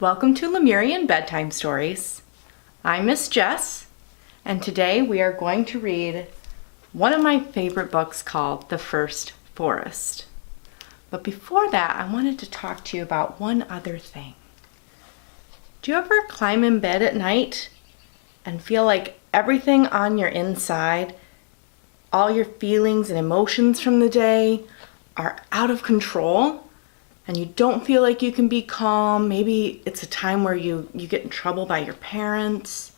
Welcome to Lemurian Bedtime Stories. I'm Miss Jess, and today we are going to read one of my favorite books called The First Forest. But before that, I wanted to talk to you about one other thing. Do you ever climb in bed at night and feel like everything on your inside, all your feelings and emotions from the day are out of control? And you don't feel like you can be calm. Maybe it's a time where you get in trouble by your parents.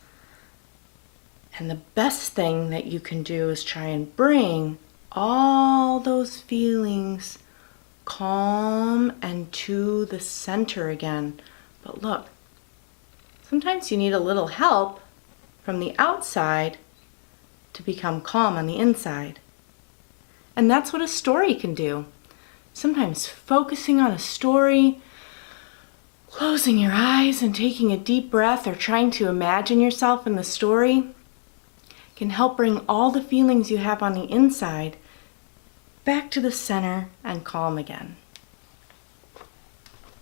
And the best thing that you can do is try and bring all those feelings calm and to the center again. But look, sometimes you need a little help from the outside to become calm on the inside. And that's what a story can do. Sometimes focusing on a story, closing your eyes and taking a deep breath or trying to imagine yourself in the story can help bring all the feelings you have on the inside back to the center and calm again.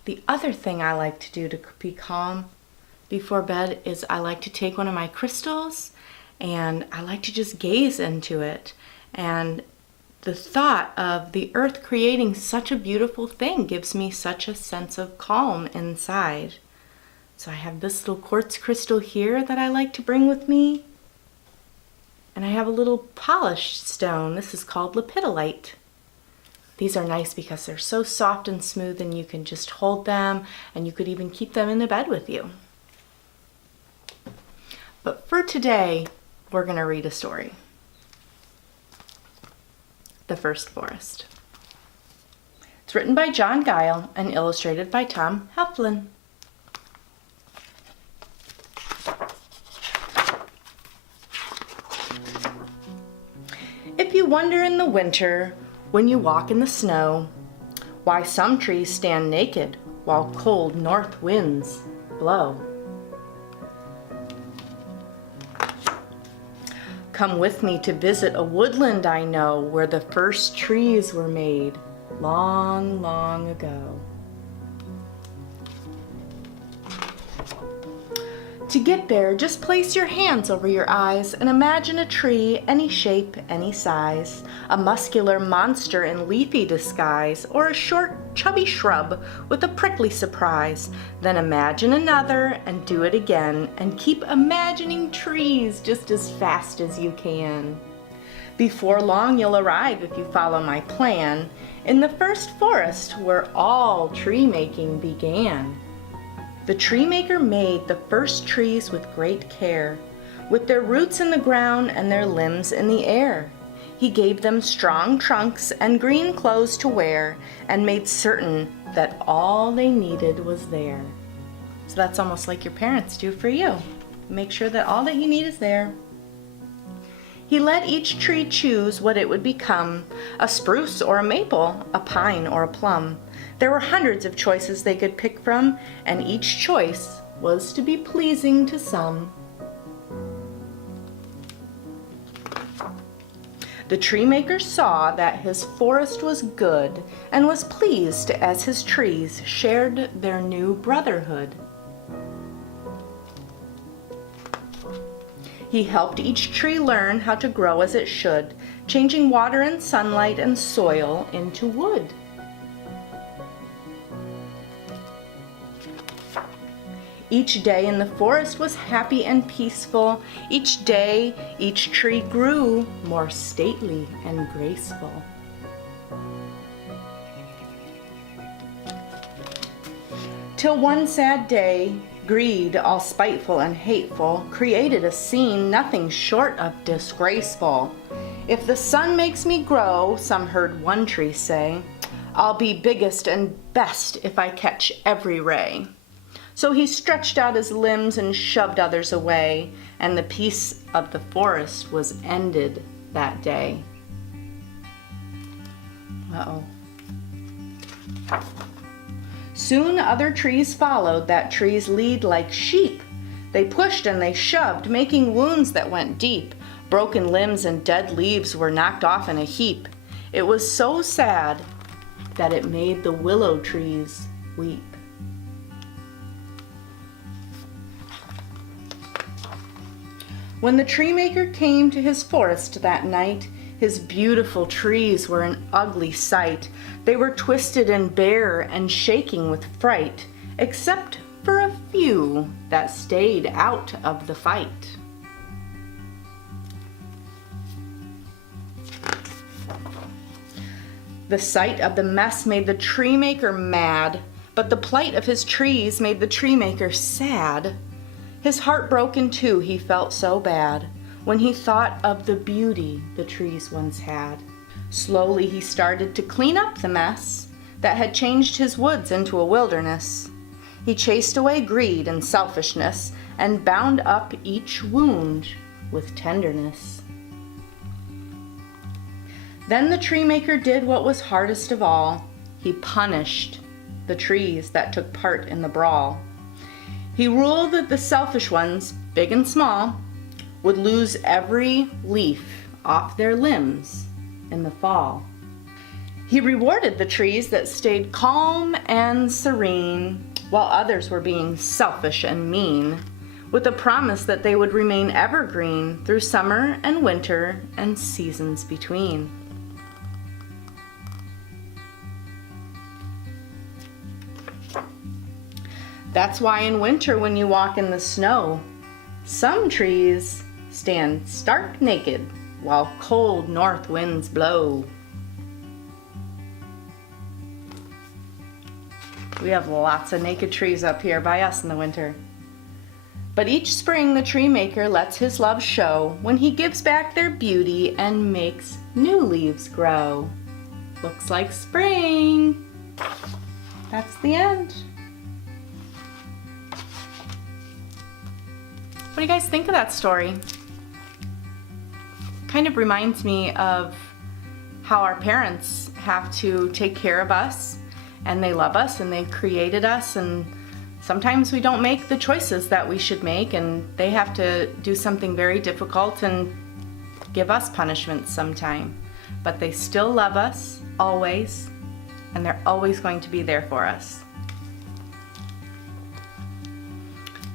The other thing I like to do to be calm before bed is I like to take one of my crystals and I like to just gaze into it. And the thought of the earth creating such a beautiful thing gives me such a sense of calm inside. So I have this little quartz crystal here that I like to bring with me. And I have a little polished stone. This is called lepidolite. These are nice because they're so soft and smooth and you can just hold them and you could even keep them in the bed with you. But for today, we're going to read a story. The First Forest. It's written by John Guile and illustrated by Tom Heflin. If you wonder in the winter when you walk in the snow, why some trees stand naked while cold north winds blow. Come with me to visit a woodland I know where the first trees were made long, long ago. To get there, just place your hands over your eyes and imagine a tree, any shape, any size, a muscular monster in leafy disguise, or a short, chubby shrub with a prickly surprise. Then imagine another and do it again, and keep imagining trees just as fast as you can. Before long you'll arrive, if you follow my plan, in the first forest where all tree making began. The tree maker made the first trees with great care, with their roots in the ground and their limbs in the air. He gave them strong trunks and green clothes to wear, and made certain that all they needed was there. So that's almost like your parents do for you. Make sure that all that you need is there. He let each tree choose what it would become, a spruce or a maple, a pine or a plum. There were hundreds of choices they could pick from, and each choice was to be pleasing to some. The tree maker saw that his forest was good, and was pleased as his trees shared their new brotherhood. He helped each tree learn how to grow as it should, changing water and sunlight and soil into wood. Each day in the forest was happy and peaceful. Each day, each tree grew more stately and graceful. Till one sad day, greed, all spiteful and hateful, created a scene nothing short of disgraceful. If the sun makes me grow, some heard one tree say, I'll be biggest and best if I catch every ray. So he stretched out his limbs and shoved others away, and the peace of the forest was ended that day. Uh-oh. Soon other trees followed that tree's lead like sheep. They pushed and they shoved, making wounds that went deep. Broken limbs and dead leaves were knocked off in a heap. It was so sad that it made the willow trees weep. When the tree maker came to his forest that night, his beautiful trees were an ugly sight. They were twisted and bare and shaking with fright, except for a few that stayed out of the fight. The sight of the mess made the tree maker mad, but the plight of his trees made the tree maker sad. His heart broke in two, he felt so bad, when he thought of the beauty the trees once had. Slowly he started to clean up the mess that had changed his woods into a wilderness. He chased away greed and selfishness and bound up each wound with tenderness. Then the tree maker did what was hardest of all. He punished the trees that took part in the brawl. He ruled that the selfish ones, big and small, would lose every leaf off their limbs in the fall. He rewarded the trees that stayed calm and serene, while others were being selfish and mean, with a promise that they would remain evergreen through summer and winter and seasons between. That's why in winter when you walk in the snow, some trees stand stark naked while cold north winds blow. We have lots of naked trees up here by us in the winter. But each spring the tree maker lets his love show when he gives back their beauty and makes new leaves grow. Looks like spring. That's the end. What do you guys think of that story? Kind of reminds me of how our parents have to take care of us, and they love us and they created us, and sometimes we don't make the choices that we should make, and they have to do something very difficult and give us punishment sometime. But they still love us, always, and they're always going to be there for us.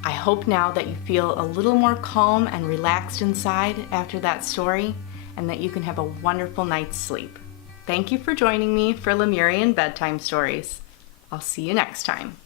I hope now that you feel a little more calm and relaxed inside after that story, and that you can have a wonderful night's sleep. Thank you for joining me for Lemurian Bedtime Stories. I'll see you next time.